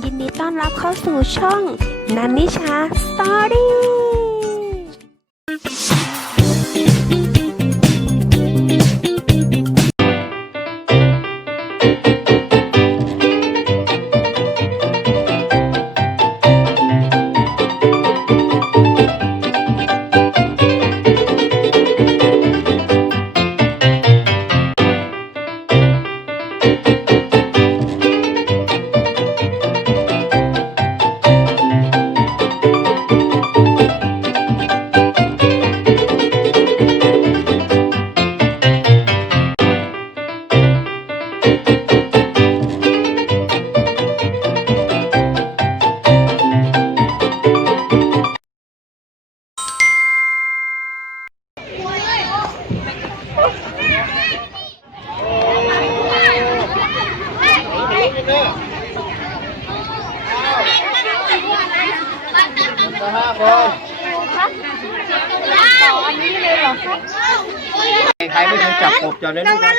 ยินดีต้อนรับเข้าสู่ช่องนันนิชาสตอรี่ ใครไม่เคยจับกบจับเลยลูกนะ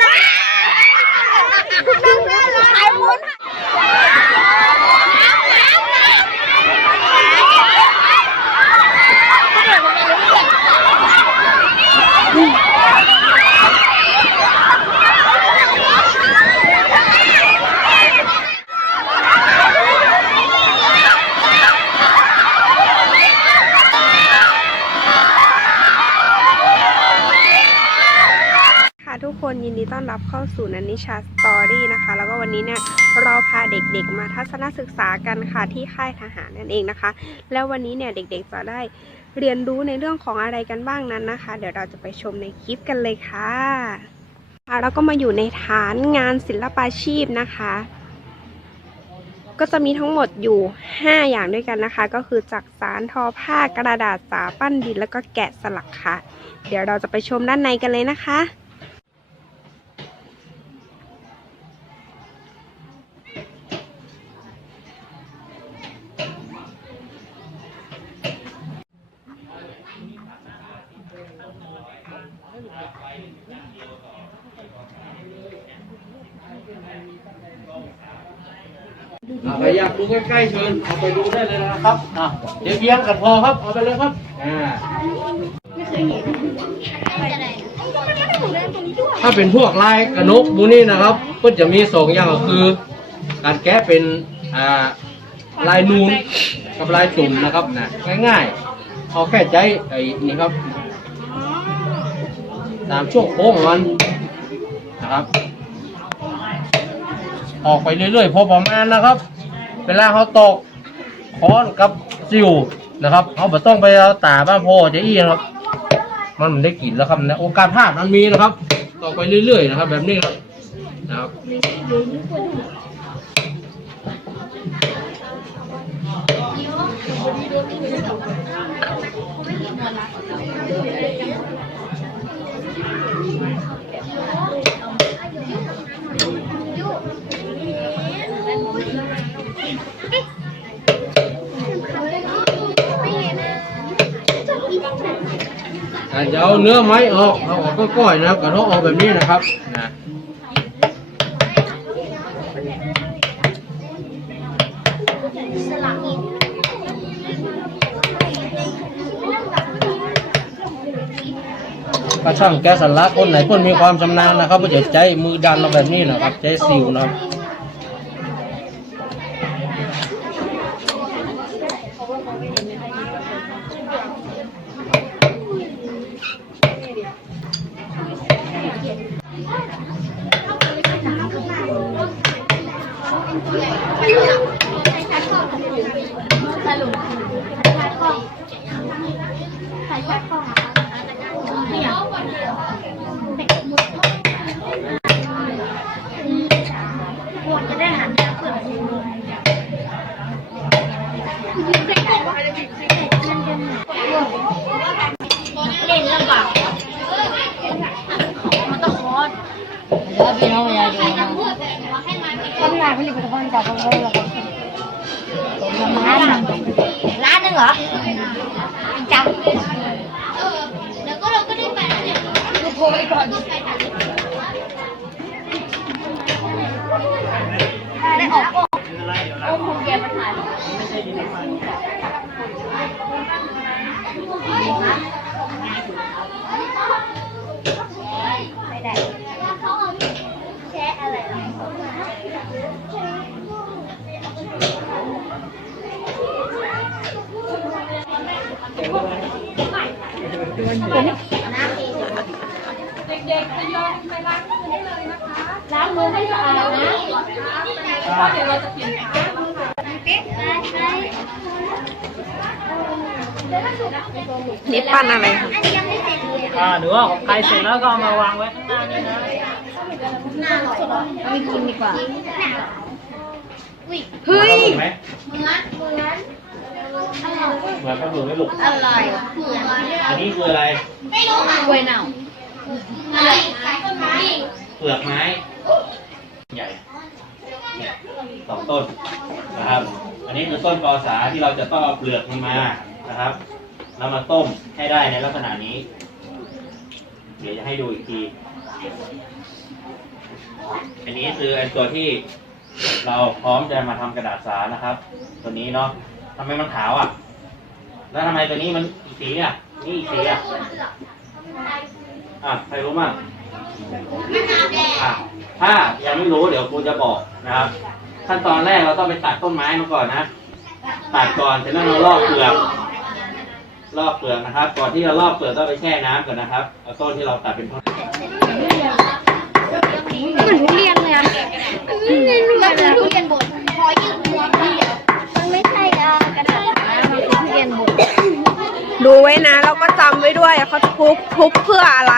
ค่ะทุกคนยินดี ต้อนรับเข้าสู่นันนิชาสตอรี่นะคะ แล้วก็วันนี้เนี่ยเราพาเด็กๆ มาทัศนศึกษากันค่ะที่ค่ายทหารนั่นเองนะคะ แล้ววันนี้เนี่ยเด็กๆจะได้เรียนรู้ในเรื่องของอะไรกันบ้างนั้นนะคะ เดี๋ยวเราจะไปชมในคลิปกันเลยค่ะค่ะแล้วก็มาอยู่ในฐานงานศิลปาชีพนะคะ ก็จะมีทั้งหมดอยู่ 5 อย่างด้วยกันนะคะ ก็คือจักสารทอผ้ากระดาษสาปั้นดินแล้วก็แกะสลักค่ะ เดี๋ยวเราจะไปชมด้านในกันเลยนะคะ ใครอยากดูใกล้ๆเชิญเอาไปดูได้เลยนะครับอะเดี๋ยวเบียงกันพอครับเอาไปเลยครับอ่าถ้าเป็นพวกลายกระนกมูนี่นะครับก็จะมีสองอย่างก็คือ การแก้เป็นอ่าลายนูนกับลายจุ่มนะครับนะง่ายๆเอาแค่ใจไอ้นี่ครับ ตามช่วงโค้งของมันนะครับ ออกไปเรื่อยๆพอประมาณนะครับ เวลาเขาตกค้อนกับซิวนะครับเขาไม่ต้องไปเอาตาบ้านพ่อจะอี้นะครับ มันไม่ได้กลิ่นแล้วครับนะโอกาสพลาดมันมีนะครับ ต่อไปเรื่อยๆนะครับ แบบนี้ครับนะครับเดี๋ยวเอาเนื้อไม้ออกเอาออกก็ก้อยนะครับกระเทาะออกแบบนี้นะครับนะถ้าช่างแกะสลักคนไหนคนมีความชำนาญนะครับก็จะใจมือดันเราแบบนี้นะครับใจสิวนะครับ จะได้หันหน้าเพื่อนเล่นลำบากมันต้องคอสแล้วพี่น้องอย่าดูนะทำงานผลิตภัณฑ์จากของเราเหรอร้าน ร้านนึงเหรอแล้วก็เราก็ได้ไปเนี่ยโทรไปก่อนได้ออกโอ้โหเกมมันไม่ได้ ล้างมือให้สะอาดนะเดี๋ยวเราจะเปลี่ยนขาเป๊ะได้ไหมนี่ปั้นอะไรคะอันนี้ยังไม่เสร็จเลยอ่าหรือว่าของใครเสร็จแล้วก็เอามาวางไว้ข้างหน้านี่นะน่าอร่อยไม่กินดีกว่าอุ้ยเฮ้ยไหมเหมือนเหมือน เหมือนกระดูกไม่หลุกอร่อยเหมือนอันนี้คืออะไรไม่รู้อะกล้วยเน่าอะไรขายต้นไม้เปลือกไม้ ใหญ่เนี่ยสองต้นนะครับ อันนี้คือต้นปอสาที่เราจะต้องเอาเปลือกมันมานะครับแล้วมาต้มให้ได้ในลักษณะนี้ เดี๋ยวจะให้ดูอีกที อันนี้คือไอ้ตัวที่เราพร้อมจะมาทำกระดาษสานะครับ ตัวนี้เนาะ ทำไมมันขาวอะ แล้วทำไมตัวนี้มันอีกสีอะ นี่อีกสีอะ อะใครรู้มั่งอะถ้ายังไม่รู้เดี๋ยวครูจะบอกนะครับ ขั้นตอนแรกเราต้องไปตัดต้นไม้มาก่อนนะ ตัดก่อนเสร็จแล้วเราลอกเปลือกลอกเปลือกนะครับ ก่อนที่เราลอกเปลือกต้องไปแช่น้ำก่อนนะครับเอาต้นที่เราตัดเป็นท่อนเหมือนทุเรียนเลยอะมันคือทุเรียนบดพอยืดหัวพี่อะมัน ไม่ใช่อะกระดาษมันคือทุเรียนบดดูไว้นะแล้วก็จำไว้ด้วยเขาทุบทุบเพื่ออะไร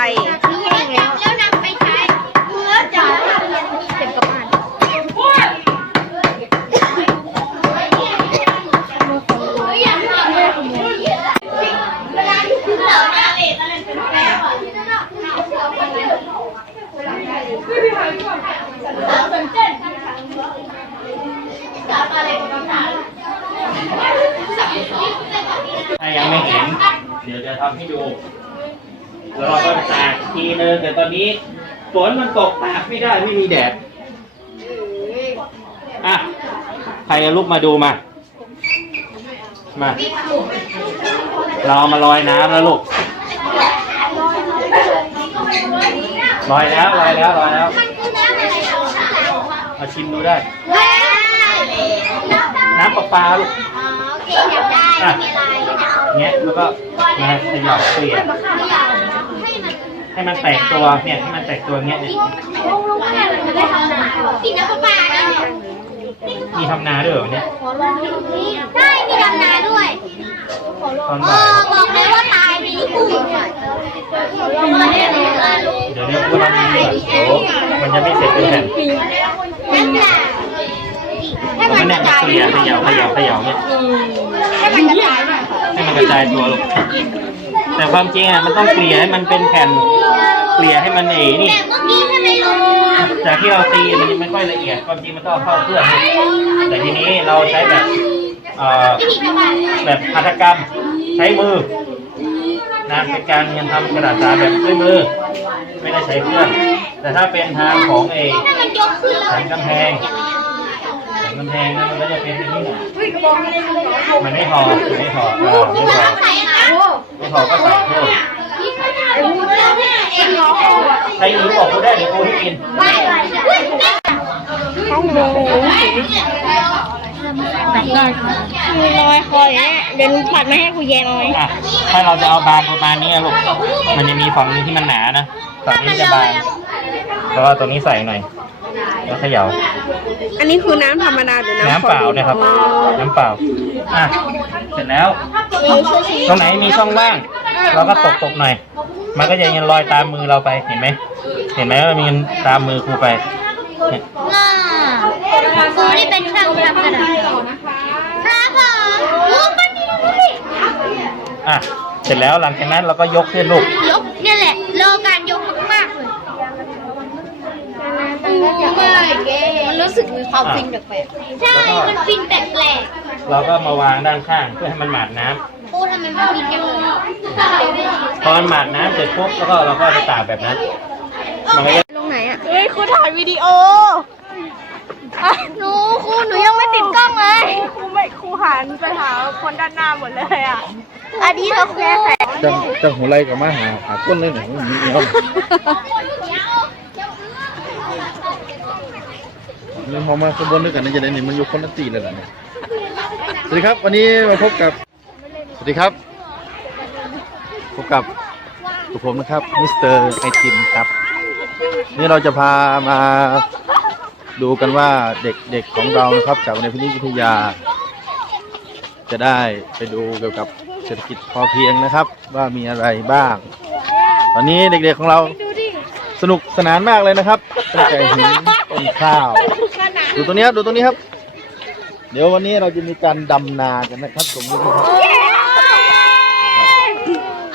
เองแล้วแล้วนำไปใช้เพื่อจะเรียนเก็บกลับบ้านเวลาที่คุณเหล่าหน้าเละอะไรเป็นแปลว่า ถ้ายังไม่เห็น เดี๋ยวจะทำ ให้ดู แล้วเราก็ตากทีนึงแต่ตอนนี้ฝนมันตกตากไม่ได้ไม่มีแดดอะใครจะลุกมาดูมา มา เราเอามาลอยน้ำแล้วลูกลอยแล้วลอยแล้วลอยแล้วมันคือน้ำอะไรอะมาชิมดูได้ว้าวน้ำประปาลูกอ๋อโอเคอยากได้ไม่มีอะ ไรจะเอาเงี้ยแล้วก็มาขยับเกลี่ยไม่อยากให้มันให้มันแตกตัวเนี่ยให้มันแตกตัวเงี้ยเนี่ยมันได้ทำนากินน้ำปลาปลาได้มีทำนาด้วยเหรอเนี่ยได้มีดำนาด้วยตอนเอบ่ายอบอกเลยว่าตายในญี่ปุ่นเดี๋ยวเดี๋ยวกูทำนี้ก่อนโอ้มันจะไม่เสร็จเป็นแผ่นนั่นแหละให้เรามันไม่กแน่ระมาจายเกลี่ยเขย่าเขย่าเขย่าเนี่ยให้มันกระจายหน่อย ให้มันกระจายตัวลูกแต่ความจริงอะมันต้องเกลี่ยให้มันเป็นแผ่นเกลี่ยให้มันเอนี่ แต่เมื่อกี้ทำไมลงจากที่เราตีมันยังไม่ค่อยละเอียดความจริงมันต้องเอาเข้าเครื่องนะแต่ทีนี้เราใช้แบบเอ่อวิธีกระบาดแบบหัตถกรรมใช้มือนะเป็นการเรียนทำกระดาษสาแบบด้วยมือ ไม่ได้ใช้เครื่อง แต่ถ้าเป็นทางของเอ ถ้ามันยกขึ้นแล้วสันกำแพงสัน กำแพงนั้นมันก็จะเป็นอย่างนี้นะมันไม่พอมันไม่พออ่าไม่พอใส่นะไม่พอก็ใส่เพิ่มเองเหรอใครรู้บอกกูได้เดี๋ยวกูให้กินไม่ไม่ห้องโมงมีรอยคอยเนี่ยเดี๋ยวลุงผัดมาให้กูแยมเอาไว้อะถ้าเราจะเอาบางประมาณนี้อะลูกมันจะมีฝั่งนี้ที่มันหนานะฝั่งนี้จะบาง แล้วก็ตรงนี้ใส่หน่อย แล้วเขย่า อันนี้คือน้ำธรรมดาหรือน้ำน้ำเปล่าเนี่ยครับอ๋อน้ำเปล่า อะ เสร็จแล้ว ตรงไหนมีช่องว่าง เราก็ตกตกๆหน่อย มันก็จะยังลอยตามมือเราไป เห็นไหม เห็นไหมว่ามีตามมือครูไปเนี่ยน่าครูนี่เป็นช่างทำกระดาษครับผมลูกมันนี่ด้วยอะ เสร็จแล้วหลังจากนั้นเราก็ยกขึ้นลูก ยกเนี่ยแหละรอการยกมากๆเลย มันรู้สึกมีความฟินแปลกๆใช่ มันฟินแปลกเราก็มาวางด้านข้างเพื่อให้มันหมาดน้ำๆพูดทำไมมันฟินจังเลยพอมันหมาดน้ำเสร็จปุ๊บแล้วก็เราก็ไปตากแบบนั้นมันก็จะลงไหนอะเฮ้ยครูถ่ายวิดีโอหนูครูหนูยังไม่ติดกล้องเลย ครูไม่ครูหคนด้านหน้าหมดเลยอะ อันนี้เราแค่ใส่จังจังหัวไรกับมาหาหาก้นเลยหนูมีเงี้ย มันพอมาขบวนด้วยกันนี่จะได้นี่มันอยู่คนละตีเลยล่ะเนี่ยสวัสดีครับวันนี้มาพบกับ สวัสดีครับ พบกับกับผมนะครับมิสเตอร์ไอติมครับ นี่เราจะพามาดูกันว่าเด็กๆของเรานะครับ จากในพื้นที่วิทยา จะได้ไปดูเกี่ยวกับเศรษฐกิจพอเพียงนะครับ ว่ามีอะไรบ้าง ตอนนี้เด็กๆของเราสนุกสนานมากเลยนะครับตั้งแต่หินต้นข้าว ดูตรงนี้ครับ ดูตรงนี้ครับ เดี๋ยววันนี้เราจะมีการดำนากันนะครับตรงนี้นะครับ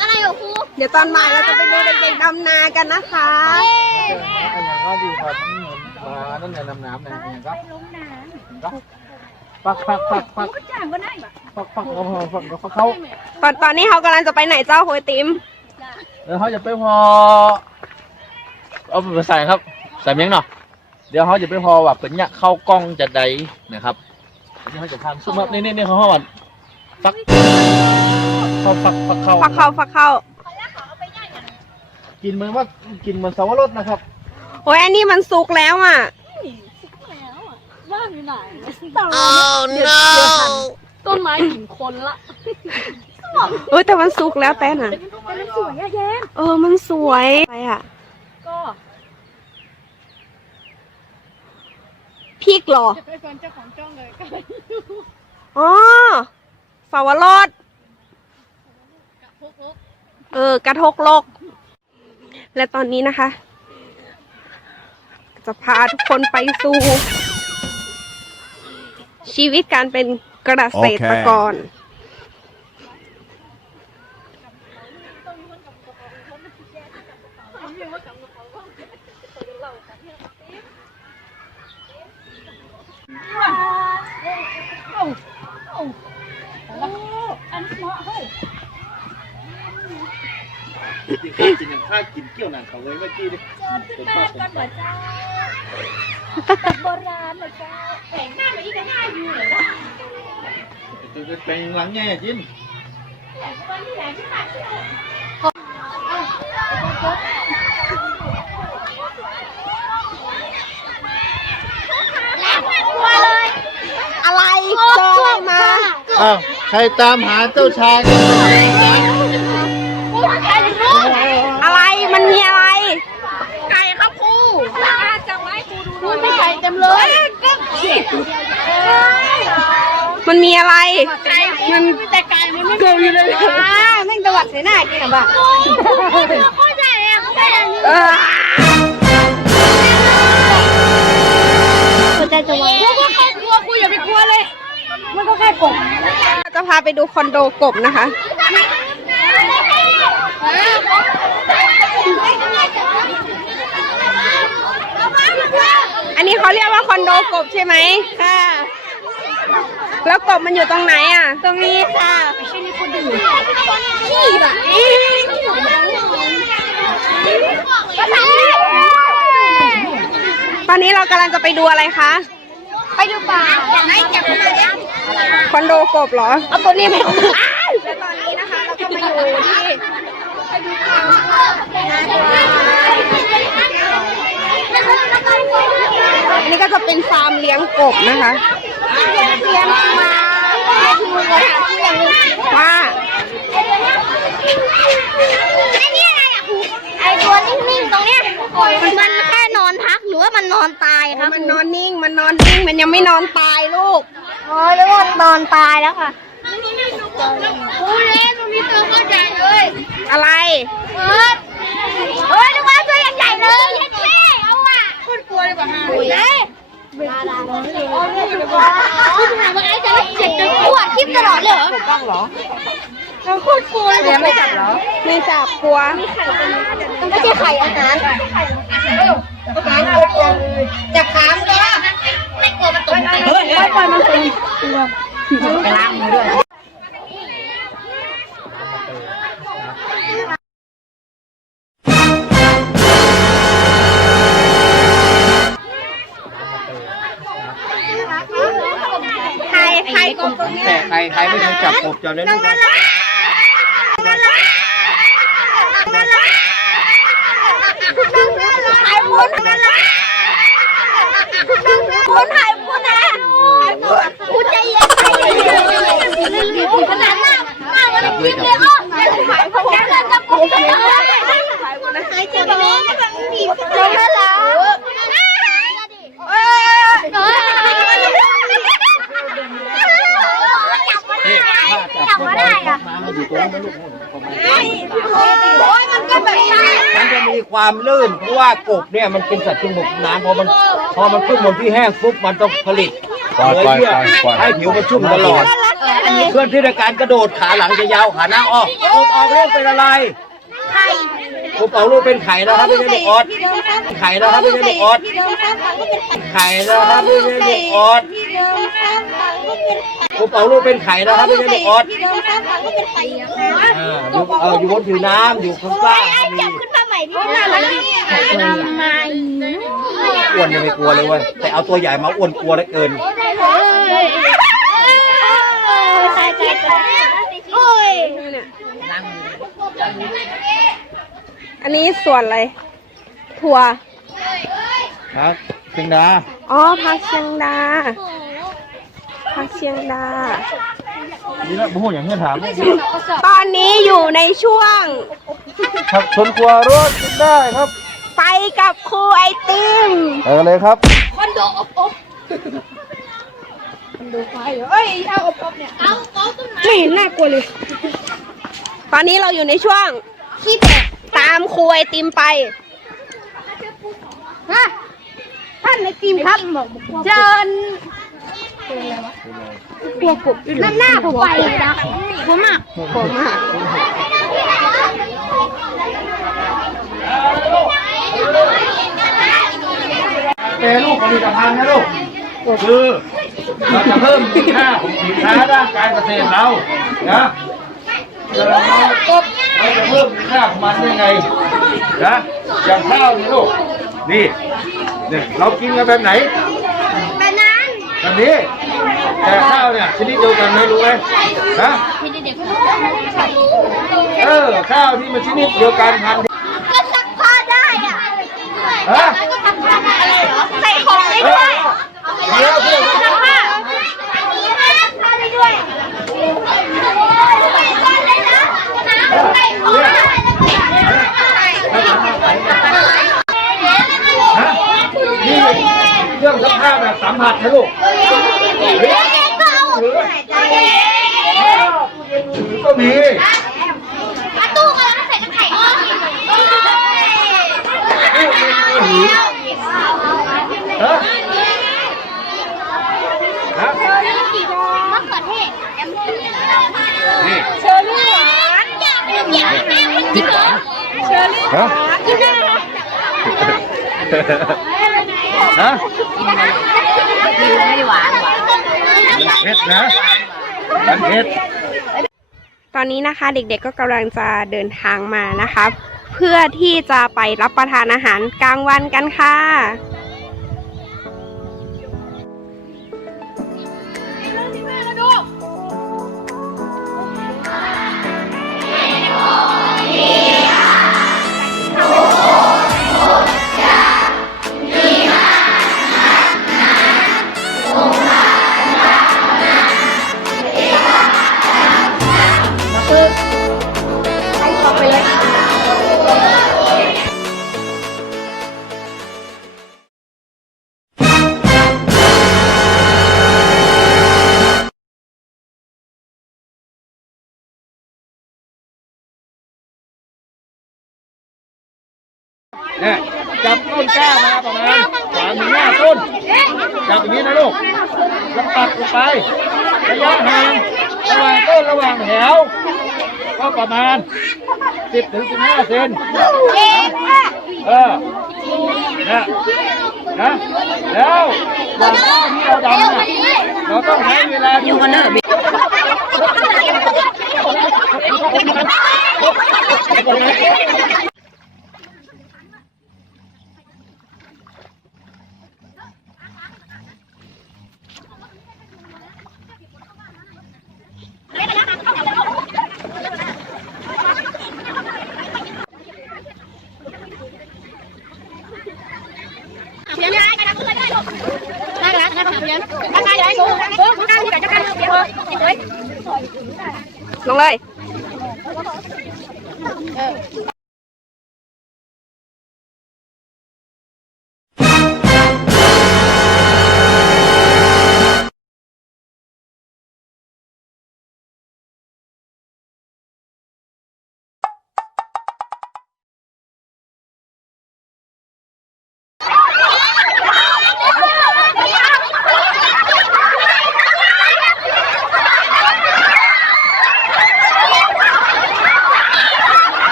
อะไรเหรอครูเดี๋ยวตอนบ่ายเราจะไปดูเด็กๆดำนากันนะคะอันอย่างก็ดีครับมานั่นเนี่ยน้ำน้ำเนี่ยอย่างครับปักปักปักปักปักปักปักเขาปักปักเขาตอนตอนนี้เขากำลังจะไปไหนเจ้าโฮยติมเดี๋ยวเขาจะไปพอเอาไปใส่ครับ ใส่เมียงเนาะ เดี๋ยวเขาจะไปพอแบบเป็นเนี่ยเข้ากล้องจะได้นะครับนี่เขาจะทำซุปครับนี่นี่นี่เขาหอดฟักเขาฟักฟักเข้าฟักเข้าฟักเข้ากินเหมือนว่ากินเหมือนสาวรสนะครับโอ้ยอันนี้มันสุกแล้วอะต้นไม้หินคนละเออแต่มันสุกแล้วแต่น่ะเออมันสวยอะไรอะ พริกเหรอจะไปฟันเจ้าของจ้องเลยก็อ๋อสาวรสเออกระทกโลก และตอนนี้นะคะ จะพาทุกคนไปสู่ชีวิตการเป็นเกษตรกร จริงๆกินอย่างข้ากินเกี่ยวหนังเขาเลยเมื่อกี้ดิเป็นข้าวเป็นปลาโบราณเหรอจ้าแผงหน้าแบบนี้ก็น่าอยู่เลยนะเป็นหลังแง่จิ้นอะไรจอยมาอ้าวใครตามหาเจ้าชายกัน อะไร มันมีอะไร ไก่ครับครูจังไว้ครูดูหน่อยไม่ไก่เต็มเลย มันมีอะไร มันแต่ไก่มันไม่เกินเลยแม่งตะวัดใส่หน้าจริงหรอบ้าเข้าใจเลยเข้าใจอันนี้เออเข้าใจจังหวะครูก็แค่กลัวครูอย่าไปกลัวเลย มันก็แค่กบจะพาไปดูคอนโดกบนะคะอันนี้เขาเรียกว่าคอนโดกบใช่ไหมค่ะ แล้วกบมันอยู่ตรงไหนอะ ตรงนี้ค่ะขี้แบบตอนนี้เรากำลังจะไปดูอะไรคะ ไปดูป่าอยากให้จับมาเนียคอนโดกบเหรอ เอาตัวนี้ไปและตอนนี้นะคะ เราก็มาอยู่ที่ อันนี้ก็จะเป็นฟาร์มเลี้ยงกบนะคะเลี้ยงมาว่าว่าไอ้นี่อะไรอะครูไอ้ตัวนิ่งๆตรงเนี้ยมันแค่นอนพักหรือว่ามันนอนตายครับมันนอนนิ่งมันนอนนิ่งมันยังไม่นอนตายลูกอ๋อเรียกว่านอนตายแล้วค่ะครูเล่นตรงนี้ตัวก็ใหญ่เลย อะไรเออเฮ้ยนึกว่าตัวใหญ่ๆเลยเท่ๆเอาอะ ดีกว่าฮะเฮ้ยคุณถามว่าไอ้จะเจ็บจนปวดทิ่มตลอดเลยเหรอต้องเหรอเราโคตรกลัวเลยไม่จับเหรอไม่จับกลัวไม่ใช่ไข่อาหารอาหารจะขามเลยไม่กลัวมันตกใจเฮ้ยปล่อยมันตกไปล้างมือด้วย ใครใครไม่เคยจับกบจับเลยลูกนะไข่ปุ้นกันละปุ้นไข่ปุ้นนะปุ้นใจเย็นใจเย็นขนาดหน้าหน้ามันยิ้มเลยอะไข่ปุ้นกันจะปุ้นเลยไข่ปุ้นหายจไม่ได้แบบมีลงมาแล้วจับมาได้อะ มาอยู่ตรงนั้นลูก โอ้ยมันก็แบบนี้มันจะมีความลื่นเพราะว่ากบเนี่ยมันเป็นสัตว์จมูกน้ำพอมันพอมันขึ้นบนที่แห้งปุ๊บมันต้องผลิตปล่อยเนื้อเยื่อปล่อยปล่อยให้ผิวมันชุ่มตลอด เพื่อนที่ในการกระโดดขาหลังจะยาวขาหน้าออกกบออกลูกเป็นอะไรไข่กบออกลูกเป็นไข่นะครับไม่ใช่ลูกออสไข่นะครับไม่ใช่ลูกออสไข่นะครับไม่ใช่ลูกออส กบออกลูกเป็นไข่นะครับไม่ใช่ลูกออสอ่าอยู่เอออยู่บนผิวน้ำอยู่ข้างล่างก็มีจับขึ้นมาใหม่พี่น่ารักทำไมอ้วนยังไม่กลัวเลยเว้ยแต่เอาตัวใหญ่มาอ้วนกลัวเหลือเกินตายตายตายโอ้ยอันนี้ส่วนอะไร ถั่ว ครับเชียงดา อ๋อผักเชียงดา ผักเชียงดา นี่ละบุ้งอย่างเงี้ยถามตอนนี้อยู่ในช่วง ผักสวนครัวรสกินได้ครับไปกับครูไอติม ไปกันเลยครับไม่เห็นน่ากลัวเลย ตอนนี้เราอยู่ในช่วงขี้แตกตามครูไอติมไป ฮะท่านไอติมครับเชิญ กลัวกบอยู่นั่นหน้าผมไปเลยนะผมอะผมอะแต่ลูกผลิตภัณฑ์นะลูกคือเราจะเพิ่มคุณค่าของสินค้าด้านการเกษตรเรานะเราเราจะเพิ่มคุณค่าของมันได้ไงนะอย่างข้าวนี่ลูกนี่เนี่ยเรากินกันแบบไหนแบบนั้นแบบนี้ แต่ข้าวเนี่ยชนิดเดียวกันไหมรู้ไหมนะเออข้าวที่มันชนิดเดียวกันพันธุ์ก็ซักผ้าได้อะฮะก็ซักผ้าได้อะไรเหรอใส่ของได้เอด้วอยเดี๋ยวเพื่อนซักผ้าซักผ้าได้ด้วยใส่ก้อนได้นะใส่ของได้ฮะนี่เครื่องซักผ้าแบบสัมผัสนะลูกก็เอาใส่ ถือก็มีตู้กำลังใส่น้ำแข็งฮะฮะมะเขือเทศนี่เชอร์รี่หวานอยากกินอยากกินจริงเหรอฮะกินได้ไหมฮะไม่หวานหวานเผ็ดนะมันเผ็ดต อนนี้นะคะเด็กๆก็กำลังจะเดินทางมานะคะ เพื่อที่จะไปรับประทานอาหารกลางวันกันค่ะ เซนเออนะนะแล้วอย่างข้าวที่เราดำเนี่ยเราต้องใช้เวลาอยู่กันเนอะลง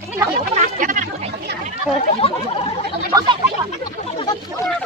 那你要不要你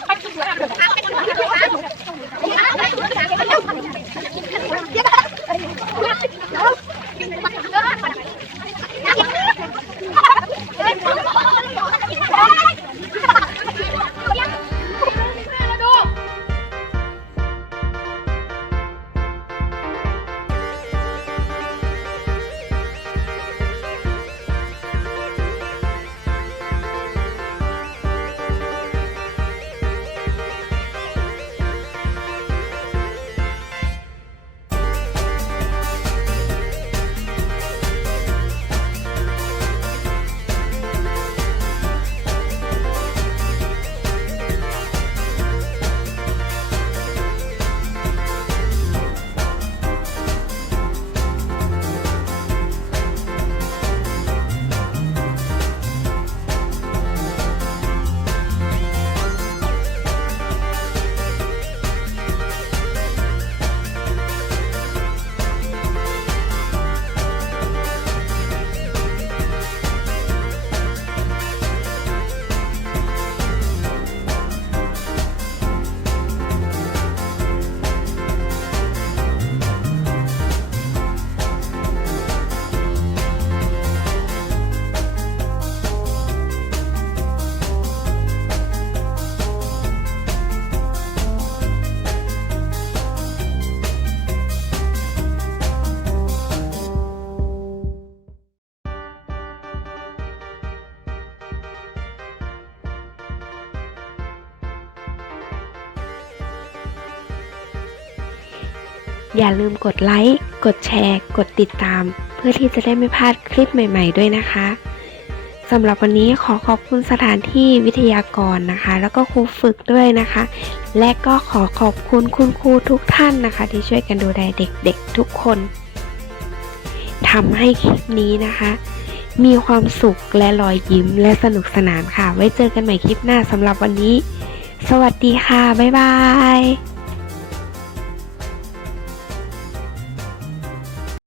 อย่าลืมกดไลค์ กดแชร์ กดติดตาม เพื่อที่จะได้ไม่พลาดคลิปใหม่ ๆ ด้วยนะคะสำหรับวันนี้ขอขอบคุณสถานที่วิทยากรนะคะ แล้วก็ครูฝึกด้วยนะคะ และก็ขอขอบคุณคุณครูทุกท่านนะคะ ที่ช่วยกันดูแลเด็กๆทุกคนทำให้คลิปนี้นะคะ มีความสุขและรอยยิ้มและสนุกสนานค่ะ ไว้เจอกันใหม่คลิปหน้าสำหรับวันนี้ สวัสดีค่ะ บ๊ายบาย